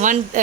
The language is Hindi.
1